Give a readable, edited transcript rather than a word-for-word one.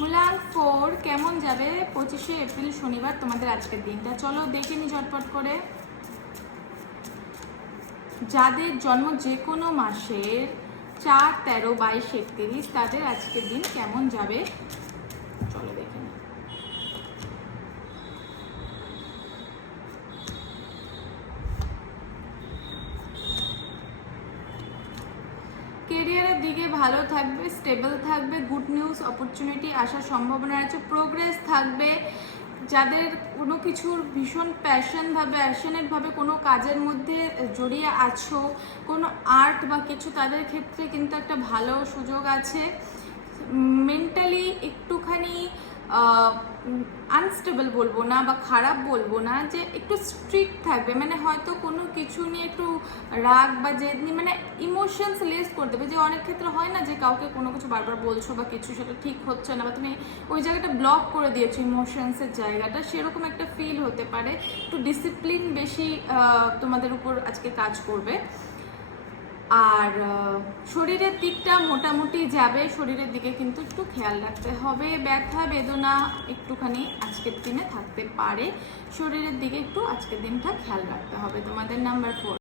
মুলান 4 কেমন যাবে 25শে এপ্রিল শনিবার তোমাদের আজকের দিনটা? চলো দেখে নি ঝটপট করে। যাদের জন্ম যে কোনো মাসের 4, 13, 22, 31 তাদের আজকের দিন কেমন যাবে চলো দেখে নি। কেরিয়ারের দিকে ভালো থাকবে, স্টেবল থাকবে, গুড নিউজ অপরচুনিটি আসার সম্ভাবনা আছে, প্রোগ্রেস থাকবে। যাদের কোনো কিছুর ভীষণ প্যাশনেটভাবে কোনো কাজের মধ্যে জড়িয়ে আছো, কোনো আর্ট বা কিছু, তাদের ক্ষেত্রে কিন্তু একটা ভালো সুযোগ আছে। মেন্টালি একটুখানি আনস্টেবল বলবো না বা খারাপ বলবো না, যে একটু স্ট্রিক্ট থাকবে, মানে হয়তো কোনো কিছু নিয়ে একটু রাগ বা জেদ নিয়ে মানে ইমোশনস লেস করে দেবে। যে অনেক ক্ষেত্রে হয় না যে কাউকে কোনো কিছু বারবার বলছো বা কিছু সেটা ঠিক হচ্ছে না, বা তুমি ওই জায়গাটা ব্লক করে দিয়েছো ইমোশনসের জায়গাটা, সেরকম একটা ফিল হতে পারে। একটু ডিসিপ্লিন বেশি তোমাদের উপর আজকে কাজ করবে। আর শরীরের দিকটা মোটামুটি যাবে, শরীরের দিকে কিন্তু একটু খেয়াল রাখতে হবে। ব্যথা বেদনা একটুখানি আজকের দিনে থাকতে পারে, শরীরের দিকে একটু আজকের দিনটা খেয়াল রাখতে হবে। তোমাদের নাম্বার 4।